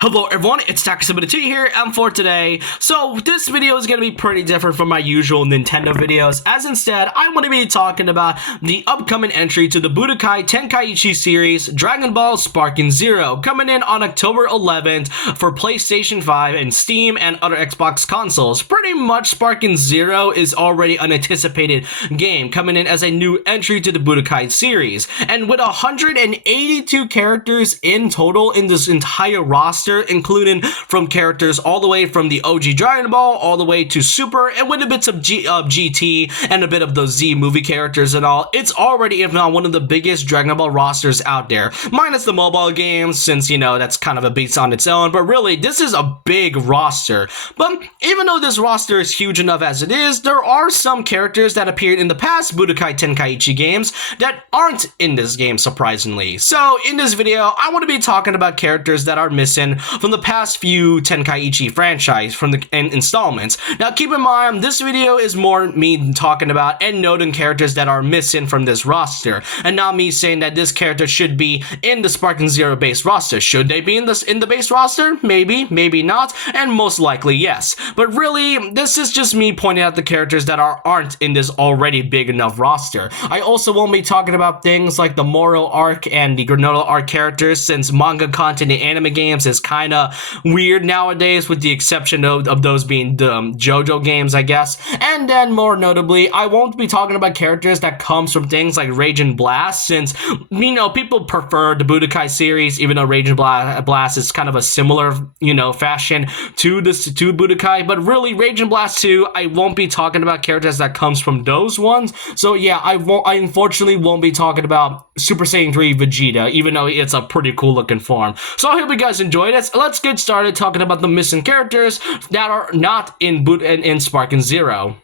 Hello everyone, it's Takasubita2 here, and for today, so this video is going to be pretty different from my usual Nintendo videos, as instead, I'm going to be talking about the upcoming entry to the Budokai Tenkaichi series, Dragon Ball Sparking Zero, coming in on October 11th for PlayStation 5 and Steam and other Xbox consoles. Pretty much Sparking Zero is already an anticipated game, coming in as a new entry to the Budokai series, and with 182 characters in total in this entire roster, including from characters all the way from the OG Dragon Ball all the way to Super, and with a bit of GT and a bit of those Z movie characters and all. It's already, if not one of the biggest Dragon Ball rosters out there, minus the mobile games, since, you know, that's kind of a beast on its own. But really, this is a big roster. But even though this roster is huge enough as it is, there are some characters that appeared in the past Budokai Tenkaichi games that aren't in this game, surprisingly. So in this video, I want to be talking about characters that are missing from the past few Tenkaichi franchise from the installments. Now keep in mind, this video is more me talking about and noting characters that are missing from this roster, and not me saying that this character should be in the Sparking Zero base roster. Should they be in the base roster? Maybe, maybe not, and most likely yes. But really, this is just me pointing out the characters that aren't in this already big enough roster. I also won't be talking about things like the Moro arc and the Granola arc characters, since manga content in anime games is kind of weird nowadays, with the exception of those being the JoJo games, I guess. And then more notably, I won't be talking about characters that comes from things like Rage and Blast, since, you know, people prefer the Budokai series, even though Rage and Blast is kind of a similar, you know, fashion to Budokai. But really, Rage and Blast 2, I won't be talking about characters that comes from those ones. So yeah, I unfortunately won't be talking about Super Saiyan 3 Vegeta, even though it's a pretty cool looking form. So I hope you guys enjoyed it. Let's get started talking about the missing characters that are not in Sparking Zero.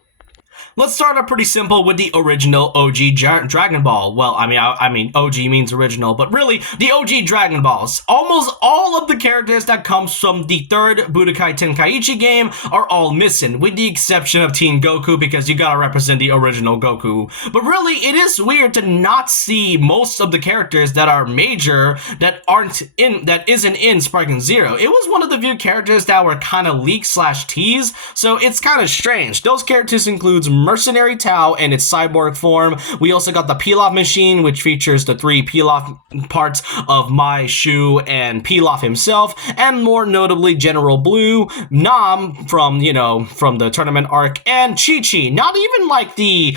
Let's start out pretty simple with the original OG Dragon Ball. Well, I mean, OG means original, but really, the OG Dragon Balls. Almost all of the characters that comes from the third Budokai Tenkaichi game are all missing, with the exception of Teen Goku, because you gotta represent the original Goku. But really, it is weird to not see most of the characters that are major that isn't in Sparking Zero. It was one of the few characters that were kind of leaked/teased, so it's kind of strange. Those characters includes Mercenary Tao and its cyborg form. We also got the Pilaf machine, which features the 3 Pilaf parts of Mai, Shu, and Pilaf himself, and more notably General Blue, Nam from the tournament arc, and Chi-Chi. Not even like the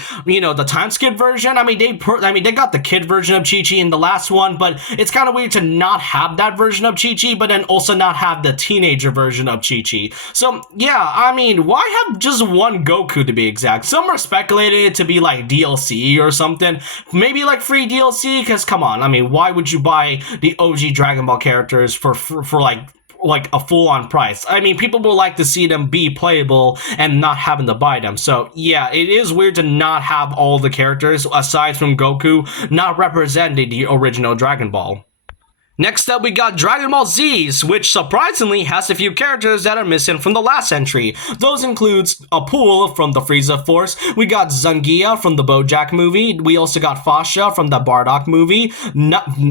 time skip version. I mean, they got the kid version of Chi-Chi in the last one, but it's kind of weird to not have that version of Chi-Chi, but then also not have the teenager version of Chi-Chi. So yeah, I mean, why have just one Goku to be exact? Some are speculating it to be like DLC or something, maybe like free DLC, because come on, I mean, why would you buy the OG Dragon Ball characters for like a full-on price? I mean, people will like to see them be playable and not having to buy them. So yeah, it is weird to not have all the characters aside from Goku not representing the original Dragon Ball. Next up, we got Dragon Ball Z, which surprisingly has a few characters that are missing from the last entry. Those includes Apul from the Frieza Force, we got Zangia from the BoJack movie, we also got Fasha from the Bardock movie,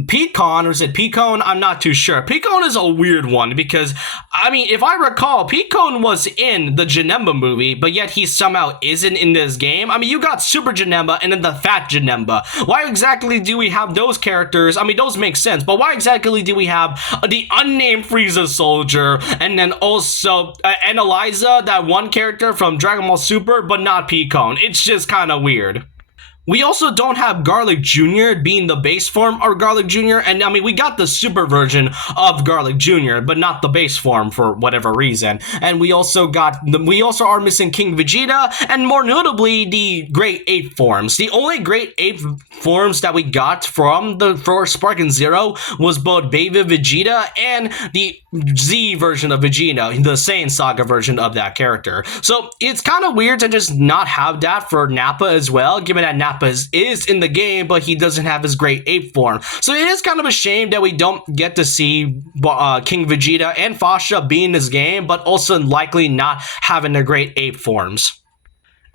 Picon, or is it Picon? I'm not too sure. Picon is a weird one because, I mean, if I recall, Picon was in the Janemba movie, but yet he somehow isn't in this game. I mean, you got Super Janemba and then the Fat Janemba. Why exactly do we have those characters? I mean, those make sense, but why exactly do we have the unnamed Frieza soldier, and then also and Eliza, that one character from Dragon Ball Super, but not Picon? It's just kind of weird. We also don't have Garlic Jr. being the base form of Garlic Jr. And I mean, we got the super version of Garlic Jr., but not the base form for whatever reason. And we also are missing King Vegeta, and more notably, the Great Ape forms. The only Great Ape forms that we got for Sparking Zero was both Baby Vegeta and the Z version of Vegeta, the Saiyan Saga version of that character. So it's kind of weird to just not have that for Nappa as well, given that Nappa is in the game, but he doesn't have his Great Ape form. So it is kind of a shame that we don't get to see King Vegeta and Fasha be in this game, but also likely not having their Great Ape forms.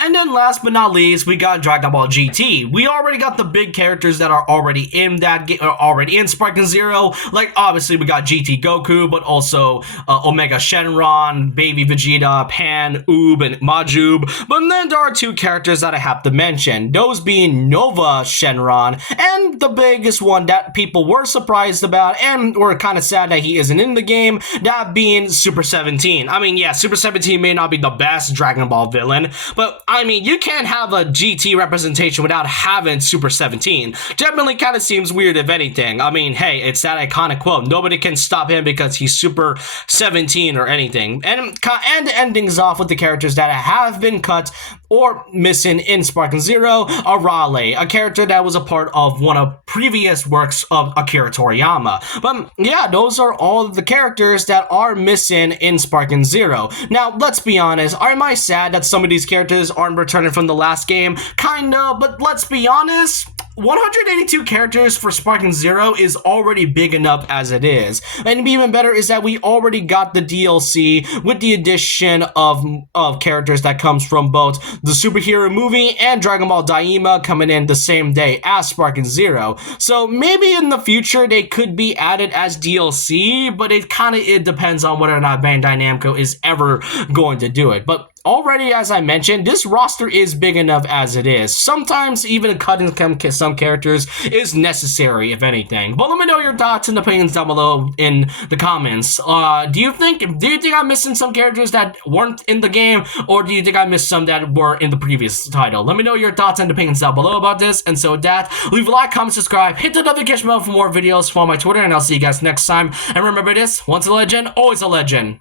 And then last but not least, we got Dragon Ball GT. We already got the big characters that are already in that game, already in Sparking Zero. Like, obviously, we got GT Goku, but also Omega Shenron, Baby Vegeta, Pan, Oob, and Majub. But then there are two characters that I have to mention, those being Nova Shenron, and the biggest one that people were surprised about and were kind of sad that he isn't in the game, that being Super 17. I mean, yeah, Super 17 may not be the best Dragon Ball villain, but I mean, you can't have a GT representation without having Super 17. Definitely kind of seems weird, if anything. I mean, hey, it's that iconic quote, nobody can stop him because he's Super 17 or anything. And end things off with the characters that have been cut or missing in Sparking Zero, Arale, a character that was a part of one of previous works of Akira Toriyama. But yeah, those are all of the characters that are missing in Sparking Zero. Now, let's be honest, am I sad that some of these characters aren't returning from the last game? Kinda, but let's be honest, 182 characters for Sparking Zero is already big enough as it is. And even better is that we already got the DLC with the addition of characters that comes from both the superhero movie and Dragon Ball Daima coming in the same day as Sparking Zero. So maybe in the future they could be added as DLC, but it depends on whether or not Bandai Namco is ever going to do it. But already, as I mentioned, this roster is big enough as it is. Sometimes even cutting some characters is necessary, if anything. But let me know your thoughts and opinions down below in the comments. Do you think I'm missing some characters that weren't in the game, or do you think I missed some that were in the previous title? Let me know your thoughts and opinions down below about this. And so with that, leave a like, comment, subscribe, hit the notification bell for more videos, follow my Twitter, and I'll see you guys next time. And remember this, once a legend, always a legend.